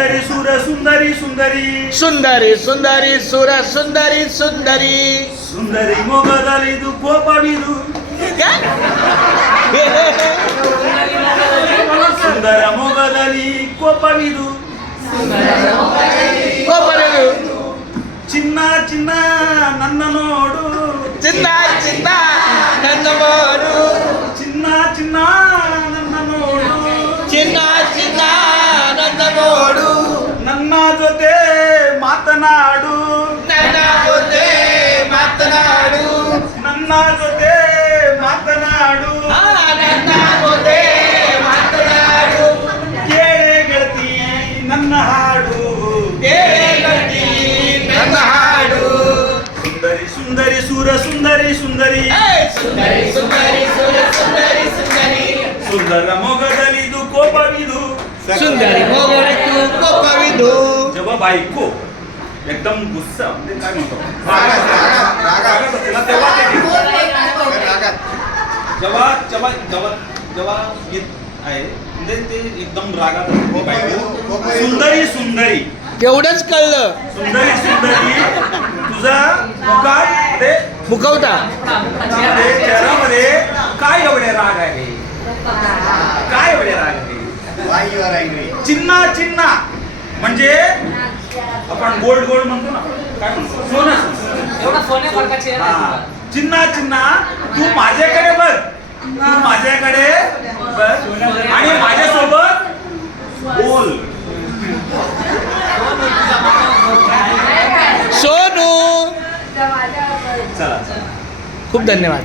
सुंदरी सुर सुंदरी सुंदरी सुंदरी सुंदरी सुर सुंदरी सुंदरी ಸುಂದರಿ ಮೊಗದಲಿದು ಕೋಪವಿದು ಸುಂದರ ಮೊಗದಲ್ಲಿ ಕೋಪವಿದು ಕೋಪವಿದು ಚಿನ್ನ ಚಿನ್ನ ನನ್ನ ನೋಡು ಚಿನ್ನ ಚಿನ್ನ ನನ್ನ ನೋಡು ಚಿನ್ನ ಚಿನ್ನ ನನ್ನ ನೋಡು ಚಿನ್ನ ಚಿನ್ನ ನನ್ನ ನೋಡು ನನ್ನ ಜೊತೆ ಮಾತನಾಡು ನನ್ನ ಜೊತೆ ಮಾತನಾಡು ನನ್ನ ಜೊತೆ ಮಾತನಾಡು ನನ್ನ ಜೊತೆ ಮಾತನಾಡು ಕೇಳೆ ಗೆಳತಿ ನನ್ನ ಹಾಡು ಕೇಳಿ ನನ್ನ ಹಾಡು ಸುಂದರಿ ಸುಂದರಿ ಸುರ ಸುಂದರಿ ಸುಂದರಿ ಸುಂದರಿ ಸುಂದರಿ ಸುರ ಸುಂದರಿ ಸುಂದರಿ सुंदर मोगदलिದು ಕೋಪವಿದು सुंदरी मोगरीतू कोपविदू जेव्हा बायको एकदम गुस्सा म्हणजे काय म्हणतो रागात असते ना तेव्हा ते जेव्हा जेव्हा जेव्हा जेव्हा येत आहे म्हणजे ते एकदम रागात असते ती बायको सुंदरी सुंदरी तेवढंच कळलं सुंदरी सुंदरी तुझा मुखात ते मुखवटा चेहऱ्यामध्ये काय एवढे राग आहे काय एवढे राग आहे चिन्ना चिन्ना म्हणजे आपण गोल्ड गोल्ड म्हणतो ना काय म्हणतो सोनं एवढा सोन्यासारखा चेहरा आहे हा. तुझा. चिन्ना चिन्ना तू माझ्याकडे बघ तू माझ्याकडे बघ आणि माझ्यासोबत बोल सोनू चला चला खूप धन्यवाद.